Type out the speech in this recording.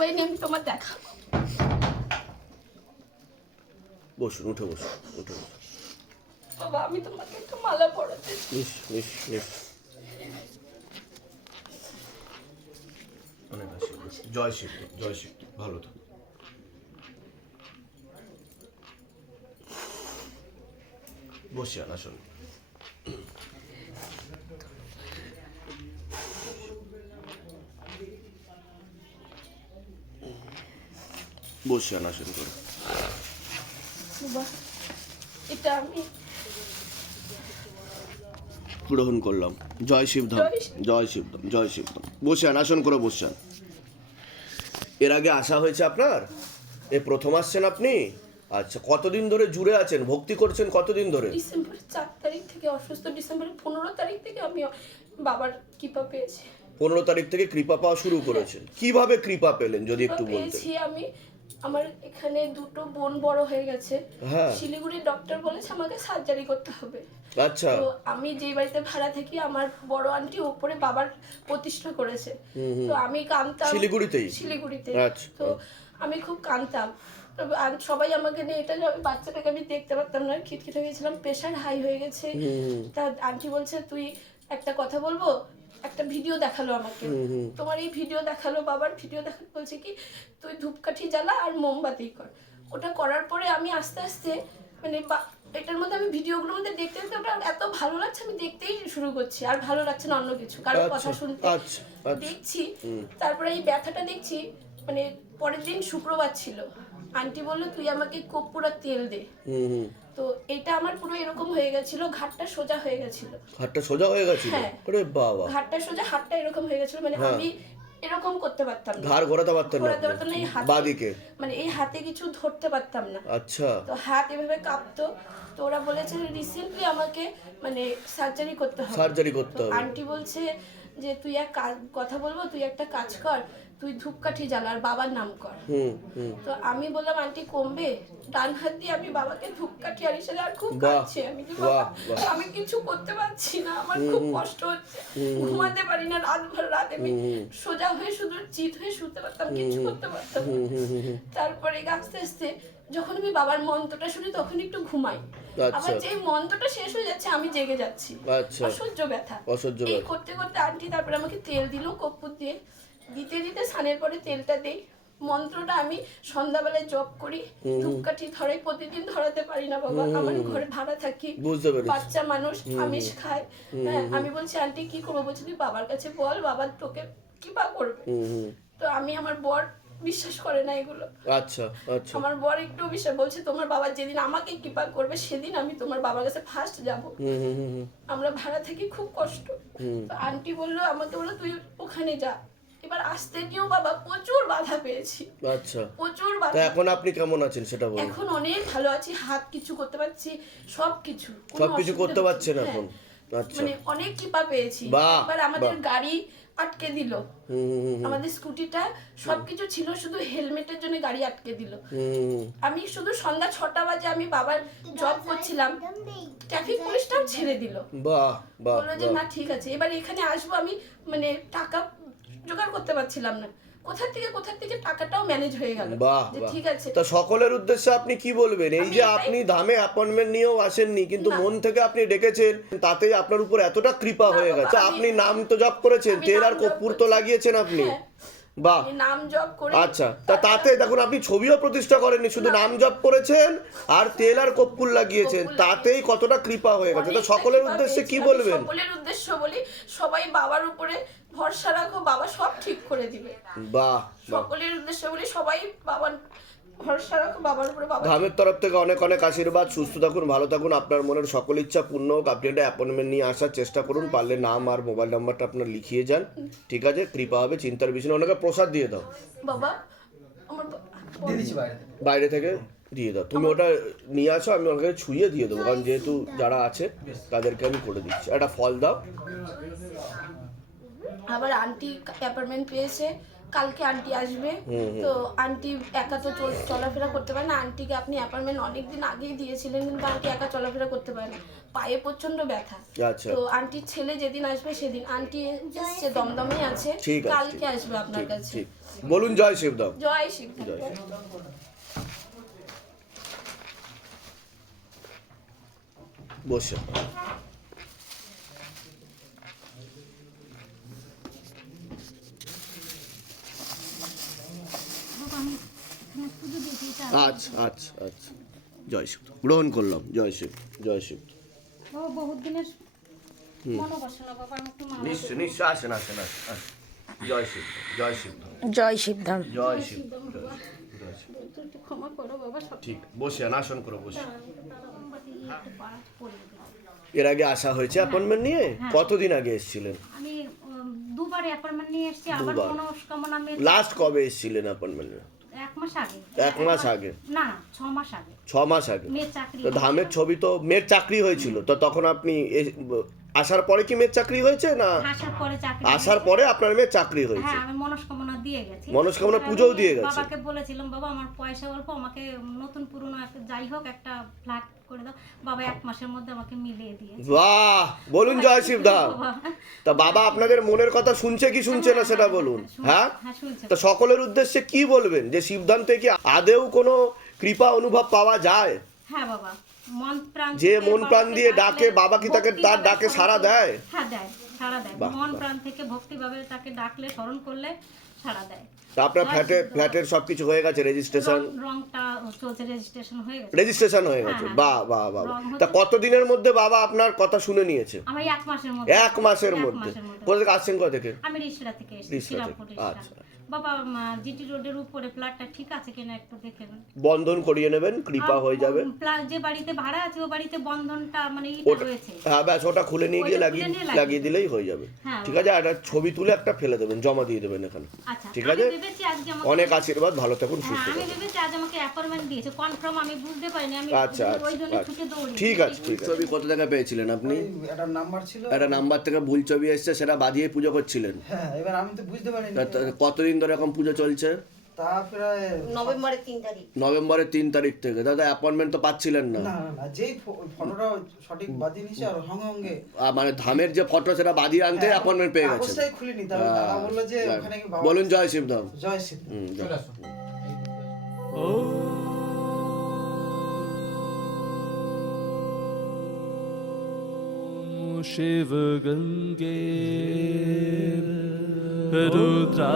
পারিনি আমি তোমার দেখা বসুন উঠে বসুন উঠে বসুন। বাবা আমি তোমাকে একটু মালা পড়াতে নিস অনেক আশীর্বাদ জয় শিব জয় শিব ভালো থাকো। বসে আন আসুন। বসে আন আসুন করে। গ্রহণ করলাম। জয় শিবধাম জয় শিবধাম। জয় শিবধাম বসে আসন করে বসে আন এর আগে আসা হয়েছে আপনার? এ প্রথম আসছেন আপনি? আচ্ছা কতদিন ধরে জুড়ে আছেন? ভক্তি করছেন কতদিন ধরে? ডিসেম্বরের চার তারিখ থেকে অসুস্থ ডিসেম্বরের পনেরো তারিখ থেকে আমি বাবার কৃপা পেয়েছি। পনেরো তারিখ থেকে কৃপা পাওয়া শুরু করেছেন। কীভাবে কৃপা পেলেন যদি একটু বলতেন? আমি আমার এখানে দুটো বোন বড় হয়ে গেছে। হ্যাঁ। শিলিগুড়ির ডক্টর বলেছে আমাকে সার্জারি করতে হবে। আচ্ছা। তো আমি যে বাড়িতে ভাড়া থাকি আমার বড় আন্টি ওপরে বাবার প্রতিষ্ঠা করেছে। তো আমি কাঁদতাম। শিলিগুড়িতেই? শিলিগুড়িতে। আচ্ছা। তো আমি খুব কাঁদতাম। সবাই আমাকে নিয়ে এটা বাচ্চাটাকে আমি দেখতে পারতাম না খিটখিটে গেছিলাম প্রেশার হাই হয়ে গেছে। তা আন্টি বলছে তুই একটা কথা বলব? একটা ভিডিও দেখাল আমাকে। তোমার এই ভিডিও দেখাল বাবার ভিডিও দেখাল বলছে কি তুই ধূপকাঠি জ্বালা আর মোমবাতি কর। ওটা করার পরে আমি আস্তে আস্তে মানে বা- এটার মধ্যে আমি ভিডিওগুলোর মধ্যে দেখতে দেখতে ওটা এত ভালো লাগছে আমি দেখতেই শুরু করছি। আর ভালো লাগছে না অন্য কিছু কথা আচ্ছা, শুনতে। আচ্ছা, আচ্ছা। দেখছি তারপরে এই ব্যথাটা দেখছি মানে পরের দিন শুক্রবার ছিল। আন্টি বলল তুই আমাকে কর্পূরার তেল দে। তো এটা আমার পুরো এরকম হয়ে গেছিল ঘাটটা সোজা হয়ে গেছিল। হাতটা সোজা হয়ে গেছিল? হ্যাঁ। আরে বাবা। ঘাটটা সোজা হাতটা এরকম হয়ে গেছিল মানে হ্যাঁ। আমি এরকম করতে পারতাম না। ঘাড় ঘোরাতে পারতেন না পারতাম না এই হাতে বাদিকে। মানে এই হাতে কিছু ধরতে পারতাম না। আচ্ছা। তো হাত এভাবে কাঁপতো। তো ওরা বলেছে রিসেন্টলি আমাকে মানে সার্জারি করতে হবে। সার্জারি করতে হবে। আন্টি বলছে যে তুই এক কাজ কথা বলব তুই একটা কাজ কর। তুই ধূপকাঠি জ্বালা আর বাবার নাম কর। তো আমি বললাম আন্টি কমবে। ডান হাত দিয়ে আমি বাবাকে ধূপকাঠি আর ইসে আর খুব কাঁদছে। আমি কি আমি কিছু করতে পারছি না। আমার খুব কষ্ট হচ্ছে। ঘুমাতে পারি না রাত ভর রাত আমি সোজা হয়ে শুধু চিত হয়ে শুতে পারতাম কিছু করতে পারতাম তারপরে আস্তে আস্তে যখন আমি বাবার মন্ত্রটা শুনি তখন একটু ঘুমাই। আচ্ছা। আবার যে মন্ত্রটা শেষ হয়ে যাচ্ছে আমি জেগে যাচ্ছি। আচ্ছা। অসহ্য ব্যথা। অসহ্য ব্যথা। করতে করতে আন্টি তারপরে আমাকে তেল দিল কর্পূর দিয়ে। দিতে দিতে স্নানের পরে তেলটা দেই। মন্ত্রটা আমি সন্ধ্যাবেলায় জপ করি। ধূপকাঠি ধরাই প্রতিদিন ধরাতে পারি না বাবা আমার ঘরে ভাড়া থাকি। বাচ্চা মানুষ আমিষ খায়। হ্যাঁ আমি বলছি আন্টি কি করব? বলছি তুই বাবার কাছে বল বাবার তোকে কি বা করবে? তো আমি আমার বর বিশ্বাস করে না এগুলো। আচ্ছা আচ্ছা। আমার বর একটু বিশ্বাস বলছে তোমার বাবা যেদিন আমাকে কৃপা করবে সেদিন আমি তোমার বাবার কাছে ফার্স্ট যাব। আমরা ভাড়া থাকি খুব কষ্ট। তো আন্টি বলল আমাকে বলল তুই ওখানে যা। এবার আসতে গিয়েও বাবা প্রচুর বাধা পেয়েছি। আচ্ছা। প্রচুর বাধা। এখন আপনি কেমন আছেন সেটা বলুন। এখন অনেক ভালো আছি হাত কিছু করতে পারছি সব কিছু কোনো সবকিছু করতে পারছেন এখন? হ্যাঁ। আচ্ছা। মানে অনেক কৃপা পেয়েছি। এবার আমাদের গাড়ি আটকে দিল। আমাদের স্কুটিটা সবকিছু ছিল শুধু হেলমেটের জন্য গাড়ি আটকে দিল। আমি শুধু সন্ধ্যা ছটা বাজে আমি বাবার জব করছিলাম। ট্রাফিক পুলিশটাও ছেড়ে দিল। বাহ বলল যে না ঠিক আছে। এবার এখানে আসব আমি মানে টাকা জোগাড় করতে পারছিলাম না। কোথা থেকে কোথা থেকে টাকাটাও ম্যানেজ হয়ে গেল। বাহ যে বাহ। ঠিক আছে। তা সকলের উদ্দেশ্যে আপনি কি বলবেন? এই যে আপনি ধামে অ্যাপয়েন্টমেন্ট নিয়েও আসেননি কিন্তু মন থেকে আপনি ডেকেছেন তাতেই আপনার উপর এতটা কৃপা হয়ে গেছে। আপনি নাম তো জপ করেছেন তেল আর জপ কর্পূর তো লাগিয়েছেন আপনি। হ্যাঁ। বাহ। নাম জব করে আচ্ছা তা তাতে দেখুন আপনি ছবিও প্রতিষ্ঠা করেননি শুধু নাম জপ করেছেন আর তেল আর কর্পূর লাগিয়েছেন। তাতেই কতটা কৃপা হয়ে গেছে। তো সকলের উদ্দেশ্যে। কি বলবেন? সকলের উদ্দেশ্য বলি সবাই বাবার উপরে ভরসা রাখো বাবা সব ঠিক করে দিবে। বাহ সকলের উদ্দেশ্য বলি সবাই বাবার ভরসা রাখো বাবার উপরে বাবা ধামের তরফ থেকে অনেক অনেক আশীর্বাদ। সুস্থ থাকুন ভালো থাকুন। আপনার মনের সকল ইচ্ছা পূর্ণ হোক আপনি একটা অ্যাপয়েন্টমেন্ট নিয়ে আসার চেষ্টা করুন। পারলে নাম আর মোবাইল নাম্বারটা আপনার লিখিয়ে যান। ঠিক আছে? কৃপা হবে চিন্তার বিষয় না। ওনাকে প্রসাদ দিয়ে দাও। বাবা আমার বা- দিয়ে দিচ্ছি বাইরে বাইরে থেকে দিয়ে দাও। তুমি ওটা নিয়ে আসো আমি ওনাকে ছুঁয়ে দিয়ে দেবো। কারণ যেহেতু যারা আছে তাদেরকে আমি করে দিচ্ছি। একটা ফল দাও। আবার আন্টি অ্যাপার্টমেন্ট পেয়েছে কালকে আন্টি আসবে। তো আন্টি একা তো চলাফেরা করতে পারে না। আন্টিকে আপনি অ্যাপার্টমেন্ট অনেকদিন আগেই দিয়েছিলেন কিন্তু আন্টি একা চলাফেরা করতে পারে না। পায়ে প্রচণ্ড ব্যথা। আচ্ছা। তো আন্টির ছেলে যেদিন আসবে সেদিন আন্টি এসছে দমদমে আছে। কালকে আসবে আপনার কাছে। বলুন জয় শিবদাম। জয় শিব বসে। আচ্ছা আচ্ছা আচ্ছা। জয় শিব গ্রহণ করলাম। জয় শিব জয় শিব বহুত দিনের নিশ্চয় নিশ্চয়। আসেন আসেন আসেন আসেন। জয় শিব জয় শিব জয় শিবধাম জয় শিব ঠিক বসে আসন করে বসে। এর আগে আসা হয়েছে অ্যাপয়েন্টমেন্ট নিয়ে? কতদিন আগে এসেছিলেন? আমি দুবার অ্যাপয়েন্টমেন্ট নিয়ে এসেছি আবার আমি লাস্ট কবে এসেছিলেন অ্যাপয়েন্টমেন্ট মাস আগে। এক মাস আগে। না ছ মাস আগে। ছ মাস আগে। মেয়ের চাকরি তো ধামের ছবি তো মেয়ের চাকরি হয়েছিল। তো তখন আপনি আসার পরে কি মেয়ের চাকরি হয়েছে না? আসার পরে চাকরি আসার পরে আপনার মেয়ের চাকরি হয়েছে। হ্যাঁ আমি মনস্কামনা দিয়ে গেছি। মনস্কামনা দিয়ে গেছে। বাবাকে বলেছিলাম বাবা আমার পয়সা অল্প আমাকে নতুন পুরনো একটা যাই হোক একটা ফ্ল্যাট করে দাও। বাবা এক মাসের মধ্যে আমাকে মিলিয়ে দিয়ে বাহ! বলুন জয় শিব ধাম তা বাবা আপনাদের মনের কথা শুনছে কি শুনছে না সেটা বলুন হ্যাঁ হ্যাঁ? তো সকলের উদ্দেশ্যে কি বলবেন যে শিবধাম থেকে আদেও কোনো কৃপা অনুভব পাওয়া যায়? হ্যাঁ বাবা মন প্রাণ যে মন প্রাণ দিয়ে ডাকে বাবা কি তাকে তার ডাকে সাড়া দেয়? হ্যাঁ দেয় সাড়া দেয়। মন প্রাণ থেকে ভক্তিভাবে তাকে ডাকলে স্মরণ করলে সাড়া দেয়। তা আপনার ফ্ল্যাটের ফ্ল্যাটের সব কিছু হয়ে গেছে রেজিস্ট্রেশন রংটা চলছে রেজিস্ট্রেশন হয়ে গেছে। রেজিস্ট্রেশন হয়ে গেছে। হ্যাঁ, বাহ তা কতদিনের মধ্যে বাবা আপনার কথা শুনে নিয়েছে? আমি এক মাসের মধ্যে। এক মাসের মধ্যে। কোথা থেকে আসছেন কোথা থেকে? আমি থেকে এসেছি আচ্ছা। বাবা জিটি রোডের উপরে ফ্ল্যাটটা ঠিক আছে কিনা একটু দেখে নেন। বন্ধন করিয়ে নেবেন কৃপা হয়ে যাবে। প্লাস যে বাড়িতে ভাড়া আছে ও বাড়িতে বন্ধনটা মানে ইটা রয়েছে। হ্যাঁ ব্যাস ওটা খুলে নিয়ে গিয়ে লাগিয়ে দিলেই হয়ে যাবে। হ্যাঁ। ঠিক আছে একটা ছবি তুলে একটা ফেলে দেবেন জমা দিয়ে দেবেন এখানে। আচ্ছা ঠিক আছে? অনেক আশীর্বাদ ভালো থাকুন হ্যাঁ সুস্থ আমি ভেবেছি আজ আমাকে অ্যাপয়েন্টমেন্ট দিয়েছে কনফার্ম আমি বুঝতে পারিনি আমি আচ্ছা ওই জন্য আচ্ছা। ছুটে দৌড়ি ঠিক আছে ঠিক আছে। ছবি কত টাকা পেয়েছিলেন আপনি? একটা নাম্বার ছিল। একটা নাম্বার থেকে ভুল ছবি এসছে সেটা বাদিয়ে পুজো করছিলেন। হ্যাঁ এবার আমি তো বুঝতে পারিনি। কতদিন ধরে এখন পুজো চলছে? নভেম্বরের তিন তারিখ। থেকে। দাদা অ্যাপয়েন্টমেন্ট পাচ্ছিলেন না। মানে ধামের যে ফটো সেটা আনতে বলুন জয় শিবধাম জয় শিবধাম ও Shiva Gange रुद्रा